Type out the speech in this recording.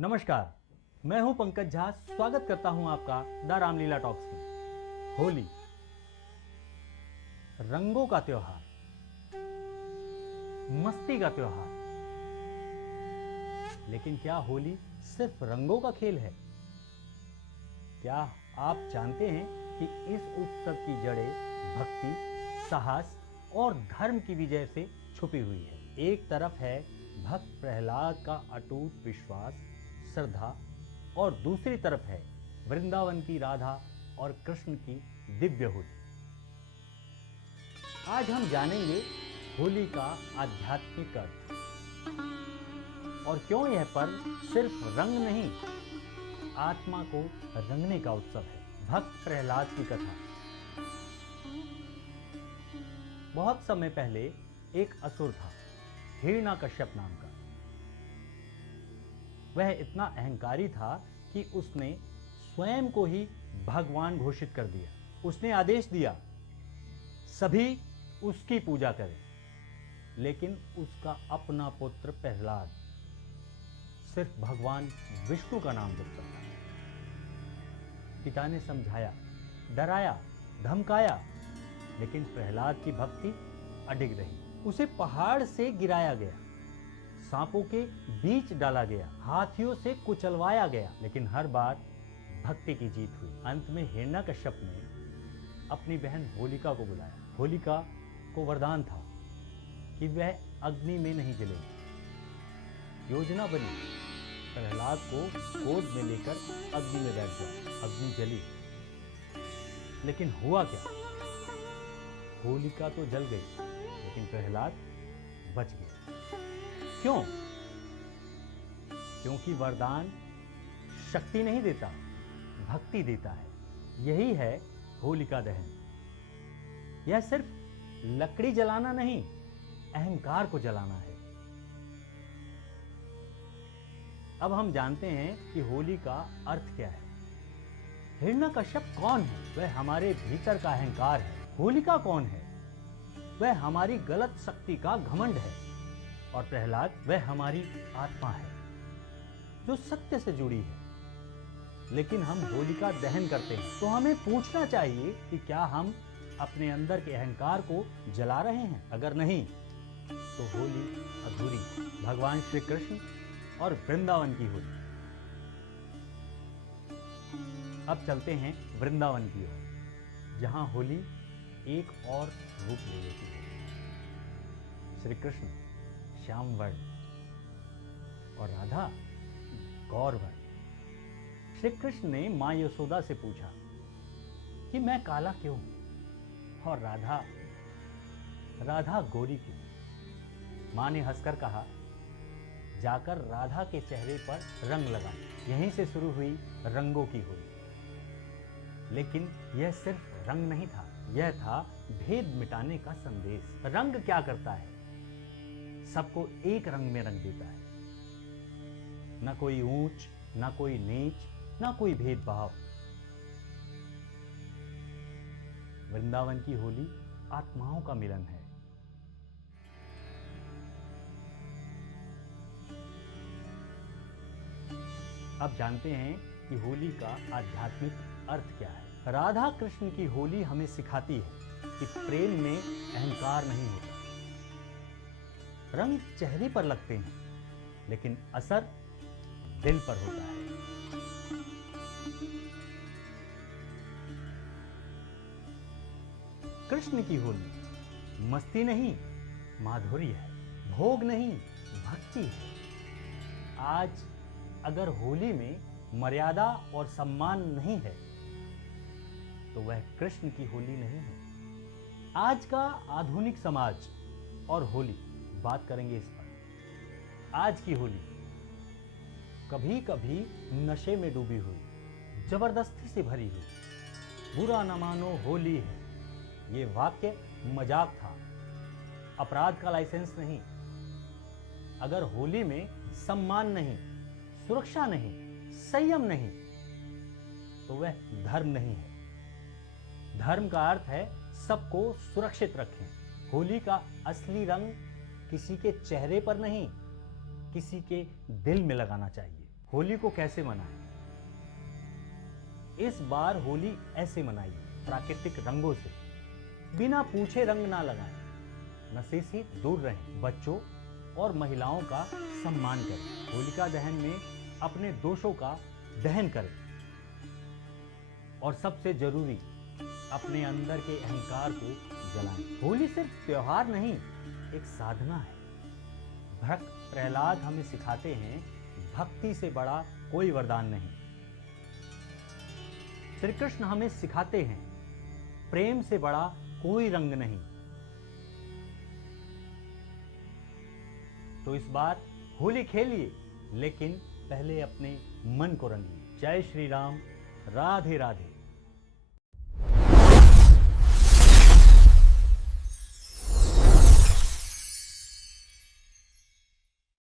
नमस्कार, मैं हूं पंकज झा। स्वागत करता हूं आपका द रामलीला टॉक्स में। होली, रंगों का त्योहार, मस्ती का त्योहार। लेकिन क्या होली सिर्फ रंगों का खेल है? क्या आप जानते हैं कि इस उत्सव की जड़ें भक्ति, साहस और धर्म की विजय से छुपी हुई है। एक तरफ है भक्त प्रहलाद का अटूट विश्वास, श्रद्धा, और दूसरी तरफ है वृंदावन की राधा और कृष्ण की दिव्य होली। आज हम जानेंगे होली का आध्यात्मिक अर्थ और क्यों यह पर्व सिर्फ रंग नहीं, आत्मा को रंगने का उत्सव है। भक्त प्रहलाद की कथा। बहुत समय पहले एक असुर था, हिरण्यकश्यप नाम का। वह इतना अहंकारी था कि उसने स्वयं को ही भगवान घोषित कर दिया। उसने आदेश दिया सभी उसकी पूजा करें, लेकिन उसका अपना पुत्र प्रहलाद सिर्फ भगवान विष्णु का नाम जपता था। पिता ने समझाया, डराया, धमकाया, लेकिन प्रहलाद की भक्ति अडिग रही। उसे पहाड़ से गिराया गया, सांपों के बीच डाला गया, हाथियों से कुचलवाया गया, लेकिन हर बार भक्ति की जीत हुई। अंत में हिरण्यकश्यप ने अपनी बहन होलिका को बुलाया। होलिका को वरदान था कि वह अग्नि में नहीं जलेगी। योजना बनी, प्रहलाद को गोद में लेकर अग्नि में बैठ जाओ। अग्नि जली, लेकिन हुआ क्या? होलिका तो जल गई, लेकिन प्रहलाद बच गया। क्यों? क्योंकि वरदान शक्ति नहीं देता, भक्ति देता है। यही है होलिका दहन। यह सिर्फ लकड़ी जलाना नहीं, अहंकार को जलाना है। अब हम जानते हैं कि होली का अर्थ क्या है। हिरण्यकश्यप कौन है? वह हमारे भीतर का अहंकार है। होलिका कौन है? वह हमारी गलत शक्ति का घमंड है। और प्रहलाद, वह हमारी आत्मा है जो सत्य से जुड़ी है। लेकिन हम होलिका दहन करते हैं तो हमें पूछना चाहिए कि क्या हम अपने अंदर के अहंकार को जला रहे हैं? अगर नहीं तो होली अधूरी। भगवान श्री कृष्ण और वृंदावन की होली। अब चलते हैं वृंदावन की ओर, जहां होली एक और रूप ले लेती है। श्री कृष्ण श्याम वर्ण और राधा गौर वर्ण। श्री कृष्ण ने मां यशोदा से पूछा कि मैं काला क्यों हूं? और राधा गोरी क्यों? मां ने हंसकर कहा, जाकर राधा के चेहरे पर रंग लगाएं। यहीं से शुरू हुई रंगों की होली। लेकिन यह सिर्फ रंग नहीं था, यह था भेद मिटाने का संदेश। रंग क्या करता है? सबको एक रंग में रंग देता है। ना कोई ऊंच, ना कोई नीच, ना कोई भेदभाव। वृंदावन की होली आत्माओं का मिलन है। अब जानते हैं कि होली का आध्यात्मिक अर्थ क्या है। राधा कृष्ण की होली हमें सिखाती है कि प्रेम में अहंकार नहीं होता। रंग चेहरे पर लगते हैं, लेकिन असर दिल पर होता है। कृष्ण की होली मस्ती नहीं, माधुर्य है। भोग नहीं, भक्ति है। आज अगर होली में मर्यादा और सम्मान नहीं है तो वह कृष्ण की होली नहीं है। आज का आधुनिक समाज और होली, बात करेंगे इस पर। आज की होली कभी कभी नशे में डूबी हुई, जबरदस्ती से भरी हुई। बुरा न मानो होली है, ये वाक्य मजाक था, अपराध का लाइसेंस नहीं। अगर होली में सम्मान नहीं, सुरक्षा नहीं, संयम नहीं, तो वह धर्म नहीं है। धर्म का अर्थ है सबको सुरक्षित रखें। होली का असली रंग किसी के चेहरे पर नहीं, किसी के दिल में लगाना चाहिए। होली को कैसे मनाएं? इस बार होली ऐसे मनाइए, प्राकृतिक रंगों से। बिना पूछे रंग ना लगाएं, नशे से दूर रहें, बच्चों और महिलाओं का सम्मान करें। होलिका दहन में अपने दोषों का दहन करें और सबसे जरूरी, अपने अंदर के अहंकार को जलाएं। होली सिर्फ त्योहार नहीं, एक साधना है। भक्त प्रहलाद हमें सिखाते हैं, भक्ति से बड़ा कोई वरदान नहीं। श्री कृष्ण हमें सिखाते हैं, प्रेम से बड़ा कोई रंग नहीं। तो इस बार होली खेलिए, लेकिन पहले अपने मन को रंगिए। जय श्री राम, राधे राधे।